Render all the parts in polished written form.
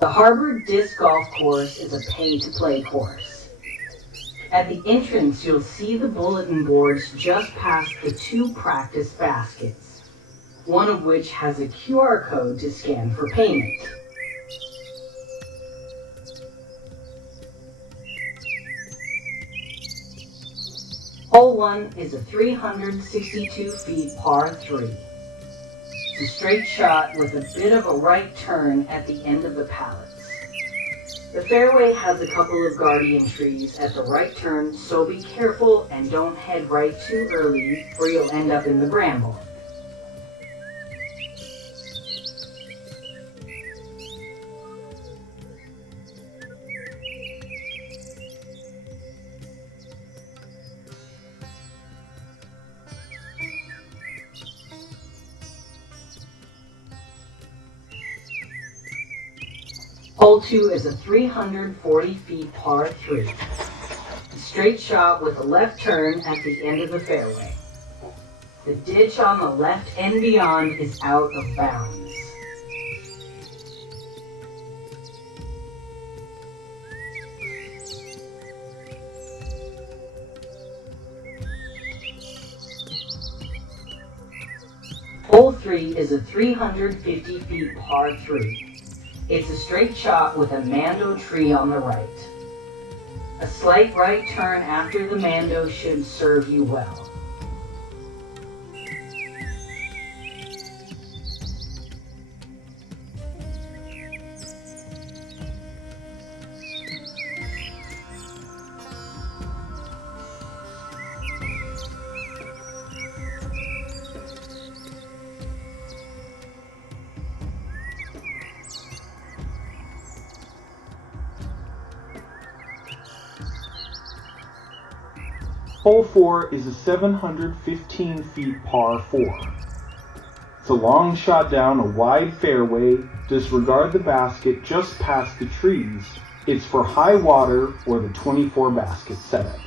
The Harbor Disc Golf Course is a pay-to-play course. At the entrance, you'll see the bulletin boards just past the two practice baskets, one of which has a QR code to scan for payment. Hole 1 is a 362 feet par 3. It's a straight shot with a bit of a right turn at the end of the pallets. The fairway has a couple of guardian trees at the right turn, so be careful and don't head right too early or you'll end up in the bramble. Hole 2 is a 340 feet par 3. A straight shot with a left turn at the end of the fairway. The ditch on the left and beyond is out of bounds. Hole 3 is a 350 feet par 3. It's a straight shot with a mando tree on the right. A slight right turn after the mando should serve you well. Hole 4 is a 715 feet par 4. It's a long shot down a wide fairway. Disregard the basket just past the trees. It's for high water or the 24 basket setup.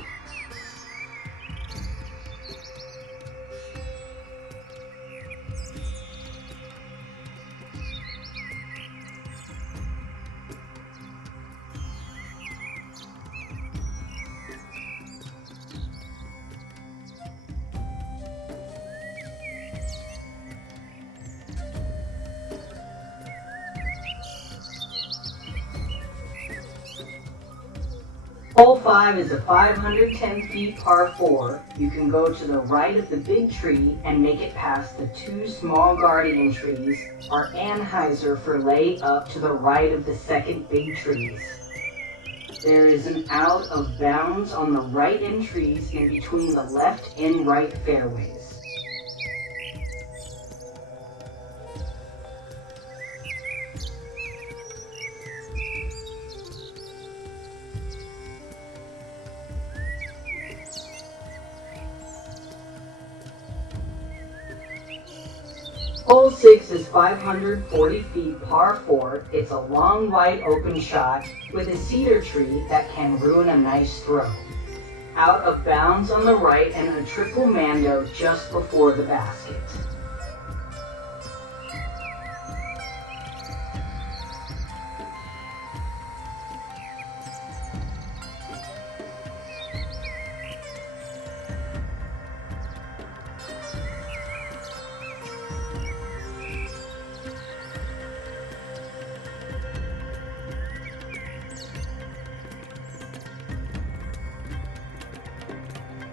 Hole 5 is a 510 feet par 4. You can go to the right of the big tree and make it past the two small guardian trees or anhyzer for lay up to the right of the second big trees. There is an out of bounds on the right end trees in between the left and right fairways. Hole 6 is 540 feet par 4. It's a long, wide open shot with a cedar tree that can ruin a nice throw. Out of bounds on the right and a triple mando just before the basket.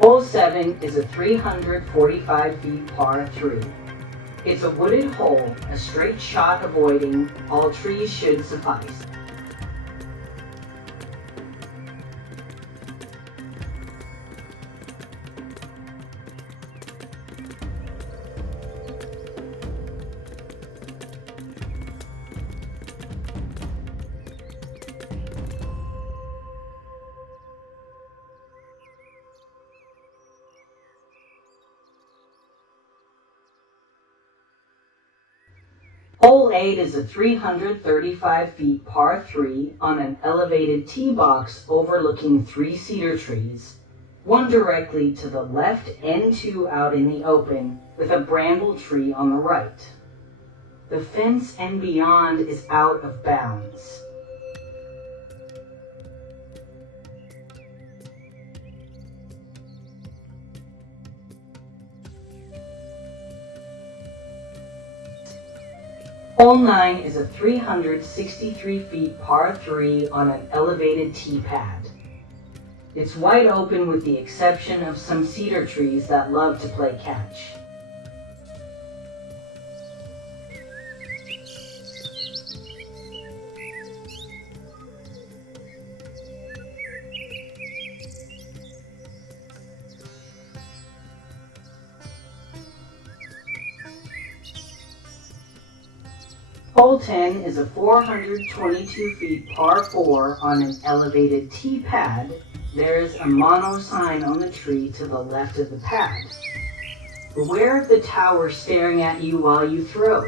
Hole 7 is a 345 feet par 3. It's a wooded hole, a straight shot avoiding, all trees should suffice. Hole 8 is a 335 feet par 3 on an elevated tee box overlooking three cedar trees, one directly to the left and two out in the open with a bramble tree on the right. The fence and beyond is out of bounds. Hole 9 is a 363 feet par 3 on an elevated tee pad. It's wide open with the exception of some cedar trees that love to play catch. Hole 10 is a 422 feet par 4 on an elevated tee pad. There is a mono sign on the tree to the left of the pad. Beware of the tower staring at you while you throw.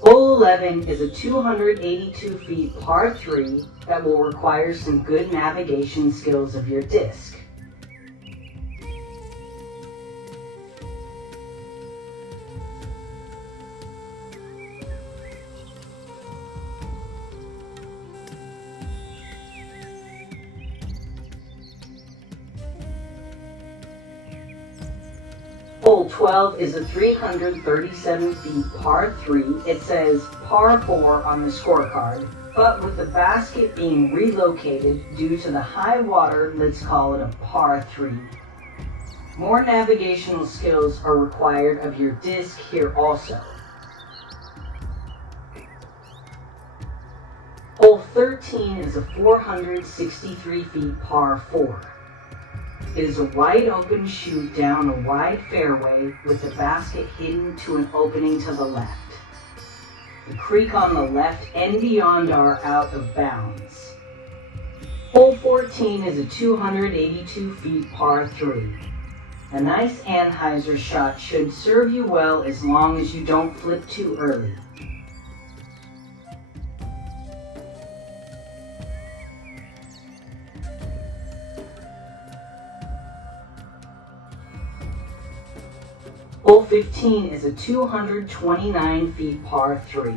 Hole 11 is a 282 feet par 3 that will require some good navigation skills of your disc. Hole 12 is a 337 feet par 3. It says par 4 on the scorecard, but with the basket being relocated due to the high water, let's call it a par 3. More navigational skills are required of your disc here also. Hole 13 is a 463 feet par 4. It is a wide open shoot down a wide fairway with the basket hidden to an opening to the left. The creek on the left and beyond are out of bounds. Hole 14 is a 282 feet par 3. A nice anhyzer shot should serve you well as long as you don't flip too early. Hole 15 is a 229 feet par 3.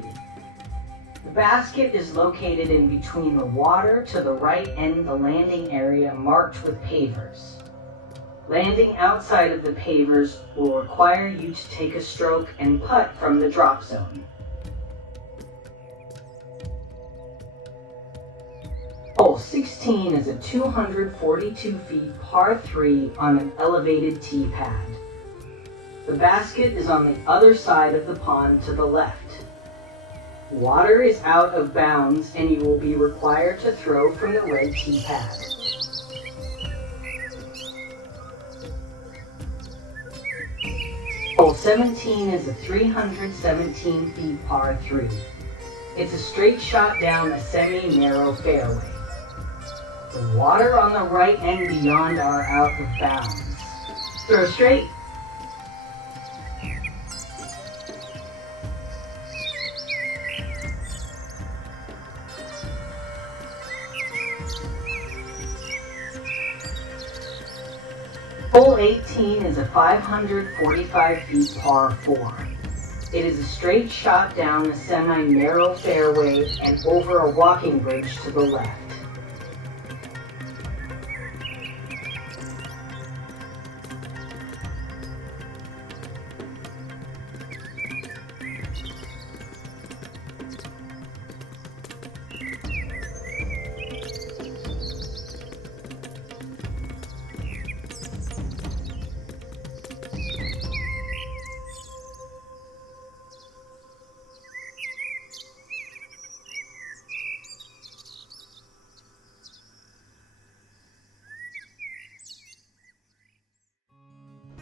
The basket is located in between the water to the right and the landing area marked with pavers. Landing outside of the pavers will require you to take a stroke and putt from the drop zone. Hole 16 is a 242 feet par 3 on an elevated tee pad. The basket is on the other side of the pond to the left. Water is out of bounds and you will be required to throw from the red tee pad. Hole 17 is a 317 feet par 3. It's a straight shot down a semi-narrow fairway. The water on the right and beyond are out of bounds. Throw straight. Hole 18 is a 545 feet par 4. It is a straight shot down a semi-narrow fairway and over a walking bridge to the left.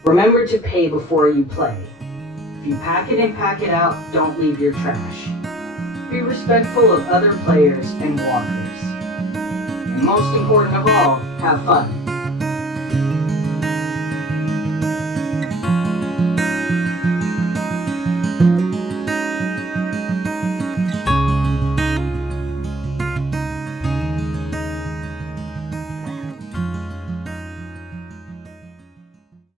Remember to pay before you play. If you pack it and pack it out, don't leave your trash. Be respectful of other players and walkers. And most important of all, have fun.